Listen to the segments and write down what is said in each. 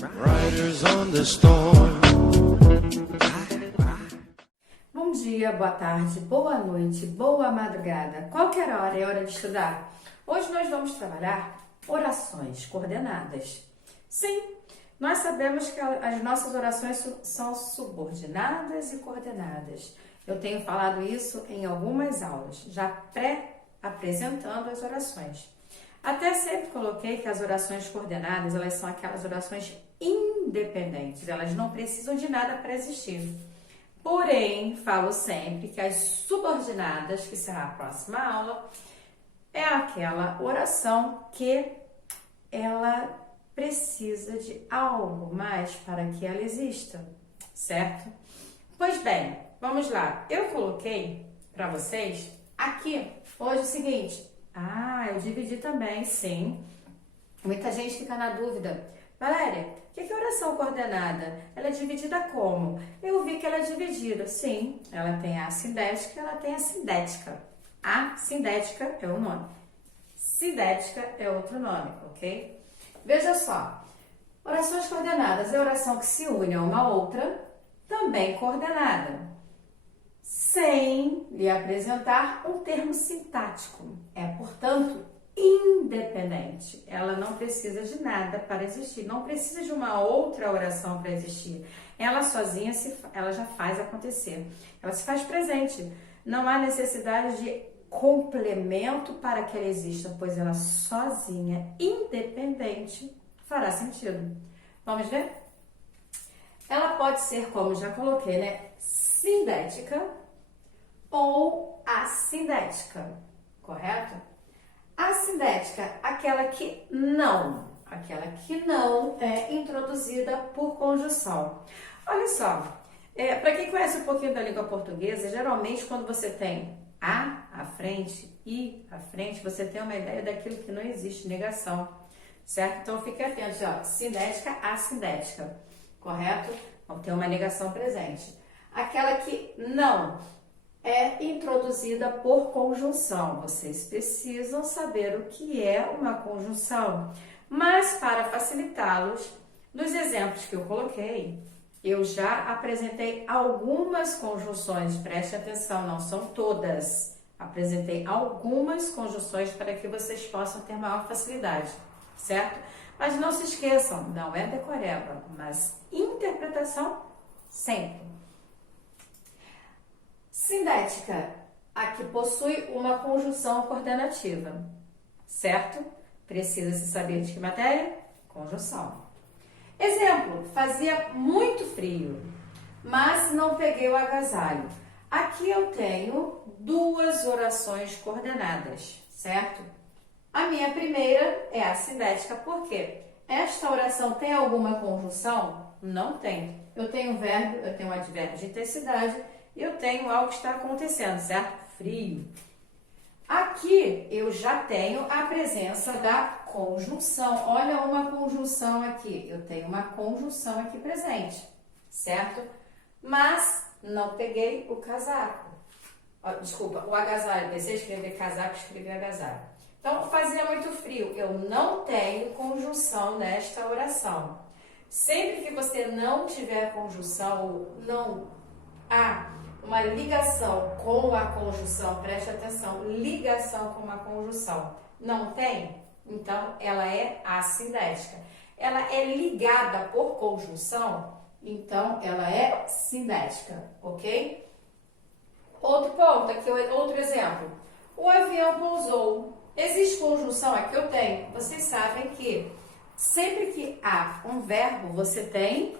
Riders on the storm. Bom dia, boa tarde, boa noite, boa madrugada. Qualquer hora é hora de estudar. Hoje nós vamos trabalhar orações coordenadas. Sim, nós sabemos que as nossas orações são subordinadas e coordenadas. Eu tenho falado isso em algumas aulas, já pré-apresentando as orações. Até sempre coloquei que as orações coordenadas, elas são aquelas orações independentes, elas não precisam de nada para existir. Porém, falo sempre que as subordinadas, que será a próxima aula, é aquela oração que ela precisa de algo mais para que ela exista, certo? Pois bem, vamos lá. Eu coloquei para vocês aqui hoje o seguinte. Eu dividi também, sim. Muita gente fica na dúvida. Valéria, o que é oração coordenada? Ela é dividida como? Eu vi que ela é dividida. Sim, ela tem a assindética e ela tem a sindética. A sindética é um nome. Sindética é outro nome, ok? Veja só. Orações coordenadas é oração que se une a uma outra, também coordenada, sem lhe apresentar um termo sintático. É, portanto, independente. Ela não precisa de nada para existir, não precisa de uma outra oração para existir. Ela sozinha, ela já faz acontecer. Ela se faz presente. Não há necessidade de complemento para que ela exista, pois ela sozinha, independente, fará sentido. Vamos ver? Ela pode ser, como já coloquei, né? Sindética ou assindética, correto? Assindética, aquela que não é introduzida por conjunção. Olha só, para quem conhece um pouquinho da língua portuguesa, geralmente quando você tem a à frente, i à frente, você tem uma ideia daquilo que não existe, negação, certo? Então fique atento, ó, sindética, assindética, correto? Vamos ter uma negação presente. Aquela que não é introduzida por conjunção. Vocês precisam saber o que é uma conjunção. Mas, para facilitá-los, nos exemplos que eu coloquei, eu já apresentei algumas conjunções. Preste atenção, não são todas. Apresentei algumas conjunções para que vocês possam ter maior facilidade, certo? Mas não se esqueçam, não é decoreba, mas interpretação sempre. Sindética, a que possui uma conjunção coordenativa, certo? Precisa-se saber de que matéria? Conjunção. Exemplo, fazia muito frio, mas não peguei o agasalho. Aqui eu tenho duas orações coordenadas, certo? A minha primeira é a sindética, por quê? Esta oração tem alguma conjunção? Não tem. Eu tenho um verbo, eu tenho um advérbio de intensidade, eu tenho algo que está acontecendo, certo? Frio. Aqui eu já tenho a presença da conjunção. Olha uma conjunção aqui. Eu tenho uma conjunção aqui presente, certo? Mas não peguei o casaco. Desculpa, o agasalho. Pensei em escrever casaco, escrevi agasalho. Então, fazia muito frio. Eu não tenho conjunção nesta oração. Sempre que você não tiver conjunção, ou não há uma ligação com a conjunção, preste atenção, ligação com uma conjunção, não tem? Então, ela é assindética. Ela é ligada por conjunção, então ela é sindética, ok? Outro ponto, aqui outro exemplo. O avião pousou. Existe conjunção aqui? Eu tenho. Vocês sabem que sempre que há um verbo, você tem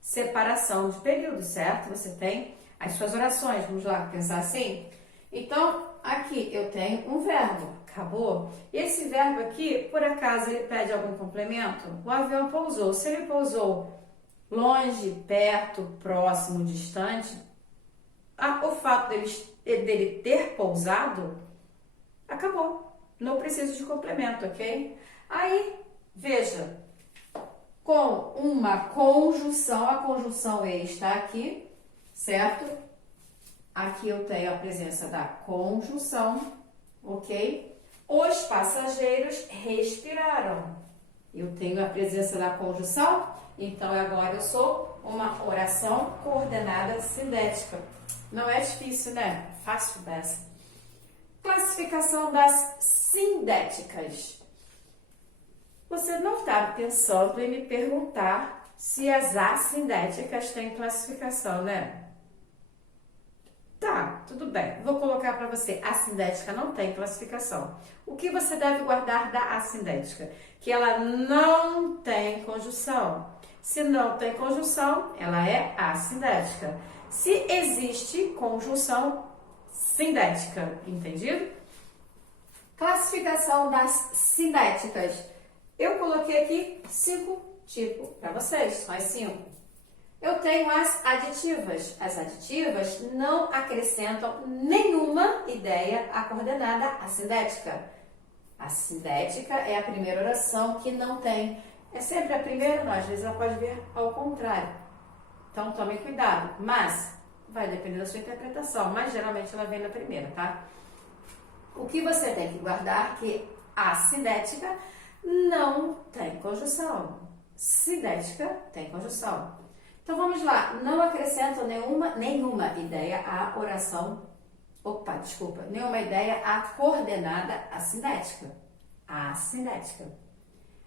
separação de período, certo? Você tem as suas orações, vamos lá pensar assim? Então, aqui eu tenho um verbo, acabou? E esse verbo aqui, por acaso, ele pede algum complemento? O avião pousou. Se ele pousou longe, perto, próximo, distante, o fato dele ter pousado, acabou. Não preciso de complemento, ok? Aí, veja, com uma conjunção, a conjunção E está aqui, certo? Aqui eu tenho a presença da conjunção, ok? Os passageiros respiraram. Eu tenho a presença da conjunção, então agora eu sou uma oração coordenada sindética. Não é difícil, né? Fácil dessa. Classificação das sindéticas. Você não está pensando em me perguntar se as assindéticas têm classificação, né? Tá, tudo bem. Vou colocar para você. A assindética não tem classificação. O que você deve guardar da assindética? Que ela não tem conjunção. Se não tem conjunção, ela é assindética. Se existe conjunção, sindética. Entendido? Classificação das sindéticas. Eu coloquei aqui 5 tipos para vocês, só as 5. Eu tenho as aditivas. As aditivas não acrescentam nenhuma ideia à coordenada assindética. A sindética é a primeira oração que não tem. É sempre a primeira, não, às vezes ela pode vir ao contrário. Então tome cuidado. Mas vai depender da sua interpretação, mas geralmente ela vem na primeira, tá? O que você tem que guardar é que a sindética não tem conjunção. Sindética tem conjunção. Então vamos lá, não acrescento nenhuma ideia à oração, nenhuma ideia à coordenada assindética. Assindética.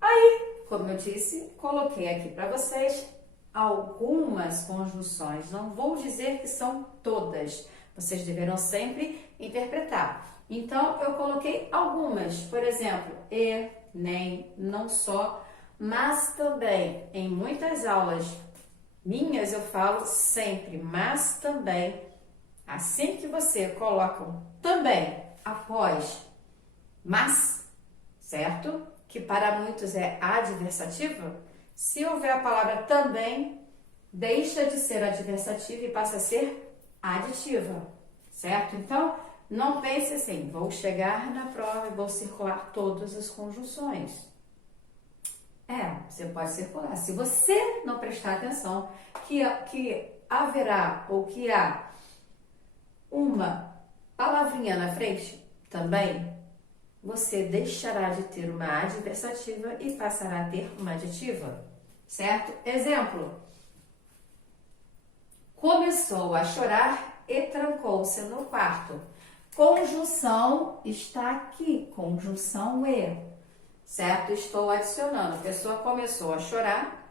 Aí, como eu disse, coloquei aqui para vocês algumas conjunções. Não vou dizer que são todas, vocês deverão sempre interpretar. Então eu coloquei algumas, por exemplo, e, nem, não só, mas também em muitas aulas minhas eu falo sempre, mas também, assim que você coloca um também após mas, certo? Que para muitos é adversativa, se houver a palavra também, deixa de ser adversativa e passa a ser aditiva, certo? Então, não pense assim, vou chegar na prova e vou circular todas as conjunções. Você pode circular. Se você não prestar atenção que haverá ou que há uma palavrinha na frente também, você deixará de ter uma adversativa e passará a ter uma aditiva, certo? Exemplo. Começou a chorar e trancou-se no quarto. Conjunção está aqui, conjunção e. Certo? Estou adicionando. A pessoa começou a chorar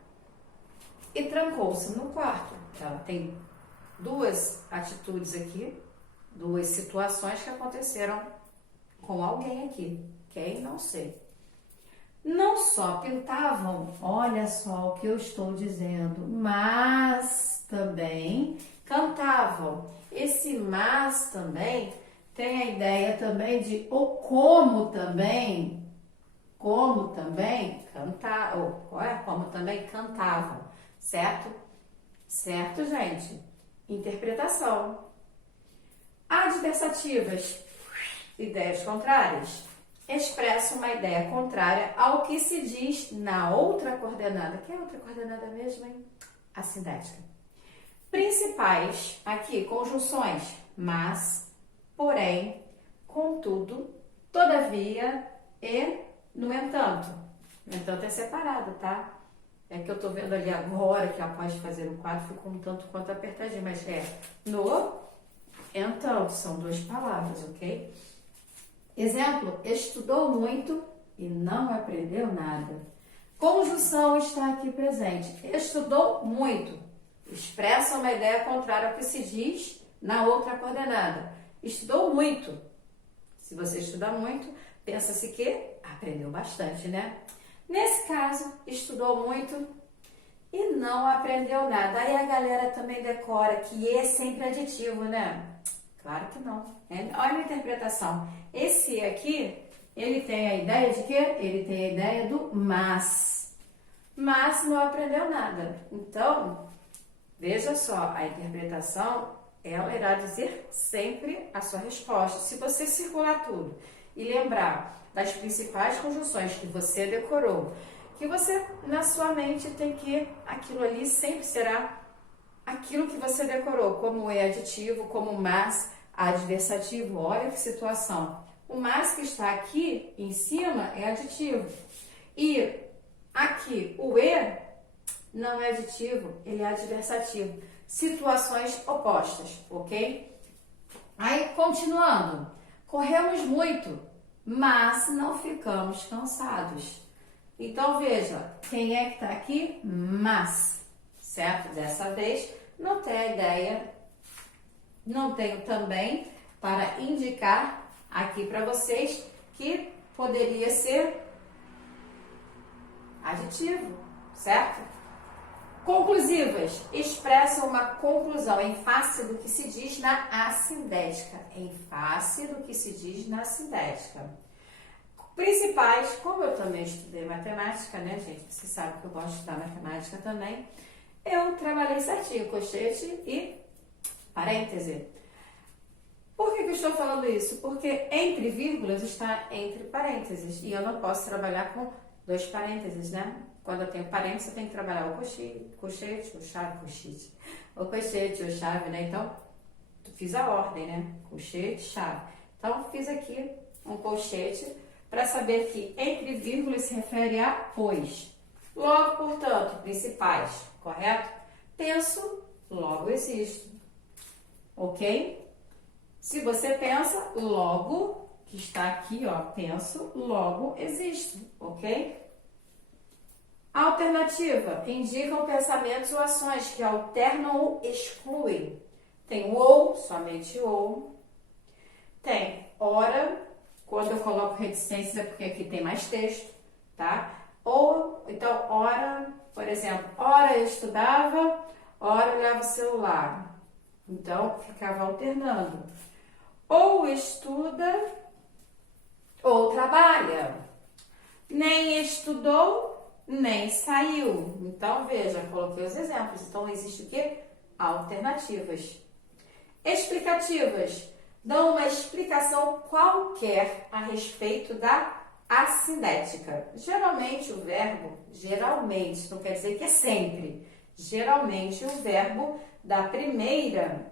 e trancou-se no quarto. Ela tem duas atitudes aqui, duas situações que aconteceram com alguém aqui. Quem? Não sei. Não só pintavam, olha só o que eu estou dizendo, mas também cantavam. Esse mas também tem a ideia também de ou como também cantar, como também cantavam, certo? Certo, gente? Interpretação. Adversativas, ideias contrárias, expressam uma ideia contrária ao que se diz na outra coordenada. Que é a outra coordenada mesmo, hein? Assindética. Principais, aqui, conjunções, mas, porém, contudo, todavia e no entanto. No entanto é separado, tá? É que eu tô vendo ali agora que após fazer o quadro ficou um tanto quanto apertadinho, mas é no entanto, são duas palavras, ok? Exemplo, estudou muito e não aprendeu nada. Conjunção está aqui presente. Estudou muito. Expressa uma ideia contrária ao que se diz na outra coordenada. Estudou muito. Se você estudar muito, pensa-se que aprendeu bastante, né? Nesse caso, estudou muito e não aprendeu nada. Aí a galera também decora que é sempre aditivo, né? Claro que não. Olha a interpretação. Esse aqui, ele tem a ideia de quê? Ele tem a ideia do mas. Mas não aprendeu nada. Então, veja só, a interpretação, ela irá dizer sempre a sua resposta. Se você circular tudo e lembrar das principais conjunções que você decorou, que você, na sua mente, tem que aquilo ali sempre será aquilo que você decorou, como é aditivo, como mas, adversativo. Olha que situação. O mas que está aqui em cima é aditivo. E Aqui, o e não é aditivo, ele é adversativo. Situações opostas, ok? Aí, continuando. Corremos muito, mas não ficamos cansados. Então, veja, quem é que está aqui? Mas, certo? Dessa vez, não tenho ideia, não tenho também para indicar aqui para vocês que poderia ser aditivo, certo? Conclusivas, expressam uma conclusão em face do que se diz na assindética. Em face do que se diz na assindética. Principais, como eu também estudei matemática, né, gente? Você sabe que eu gosto de estudar matemática também. Eu trabalhei certinho, colchete e parêntese. Por que eu estou falando isso? Porque entre vírgulas está entre parênteses. E eu não posso trabalhar com 2 parênteses, né? Quando eu tenho parênteses, eu tenho que trabalhar o colchete, o chave, né? Então, fiz a ordem, né? Colchete, chave. Então, fiz aqui um colchete para saber que entre vírgulas se refere a pois. Logo, portanto, principais, correto? Penso, logo existo. Ok? Se você pensa, logo, que está aqui, ó, penso, logo existo, ok? Alternativa, indicam pensamentos ou ações que alternam ou excluem. Tem o ou, somente ou. Tem ora, quando eu coloco reticências é porque aqui tem mais texto, tá? Ou, então, ora, por exemplo, ora eu estudava, ora eu olhava o celular. Então, ficava alternando. Ou estuda, ou trabalha. Nem estudou, nem saiu. Então, veja, coloquei os exemplos. Então, existe o quê? Alternativas. Explicativas. Dão uma explicação qualquer a respeito da assindética. Geralmente, o verbo, geralmente, não quer dizer que é sempre. Geralmente, o verbo da primeira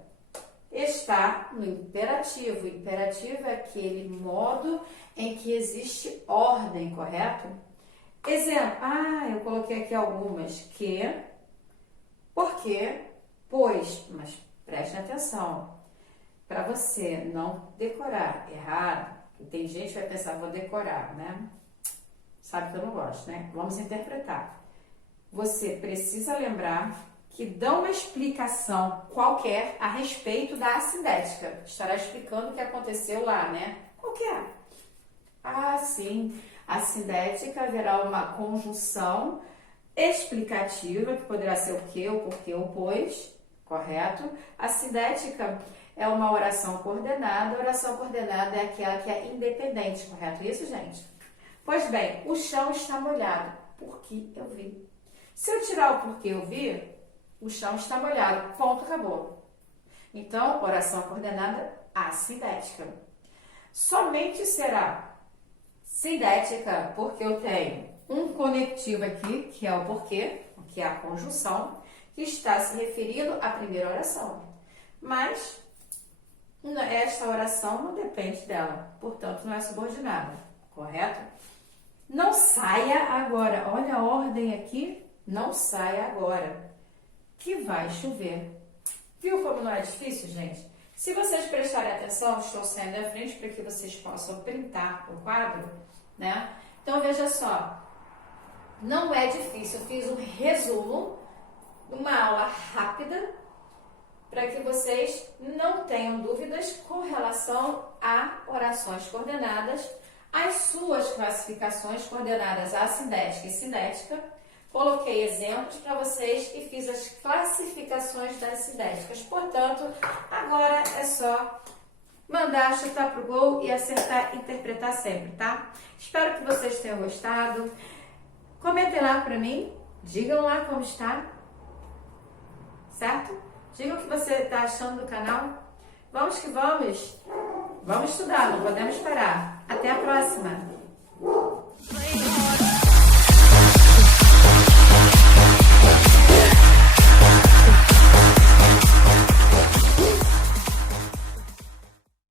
está no imperativo. O imperativo é aquele modo em que existe ordem, correto? Exemplo, eu coloquei aqui algumas, que, porque, pois, mas preste atenção, para você não decorar errado, tem gente que vai pensar, vou decorar, né? Sabe que eu não gosto, né? Vamos interpretar. Você precisa lembrar que dão uma explicação qualquer a respeito da assindética. Estará explicando o que aconteceu lá, né? Qual que é? Sim. A assindética haverá uma conjunção explicativa, que poderá ser o que, o porquê, o pois, correto? A assindética é uma oração coordenada. A oração coordenada é aquela que é independente, correto? Isso, gente? Pois bem, o chão está molhado, porque eu vi. Se eu tirar o porquê eu vi, o chão está molhado, ponto, acabou. Então, oração coordenada assindética. Somente será sindética porque eu tenho um conectivo aqui, que é o porquê, que é a conjunção, que está se referindo à primeira oração. Mas esta oração não depende dela, portanto não é subordinada, correto? Não saia agora, olha a ordem aqui, não saia agora, que vai chover. Viu como não é difícil, gente? Se vocês prestarem atenção, estou saindo à frente para que vocês possam printar o quadro, né? Então, veja só, não é difícil, eu fiz um resumo, uma aula rápida, para que vocês não tenham dúvidas com relação a orações coordenadas, as suas classificações coordenadas assindética e sindética. Coloquei exemplos para vocês e fiz as classificações das sindéticas. Portanto, agora é só mandar, chutar pro gol e acertar, interpretar sempre, tá? Espero que vocês tenham gostado. Comentem lá para mim, digam lá como está, certo? Digam o que você está achando do canal. Vamos que vamos! Vamos estudar, não podemos parar. Até a próxima!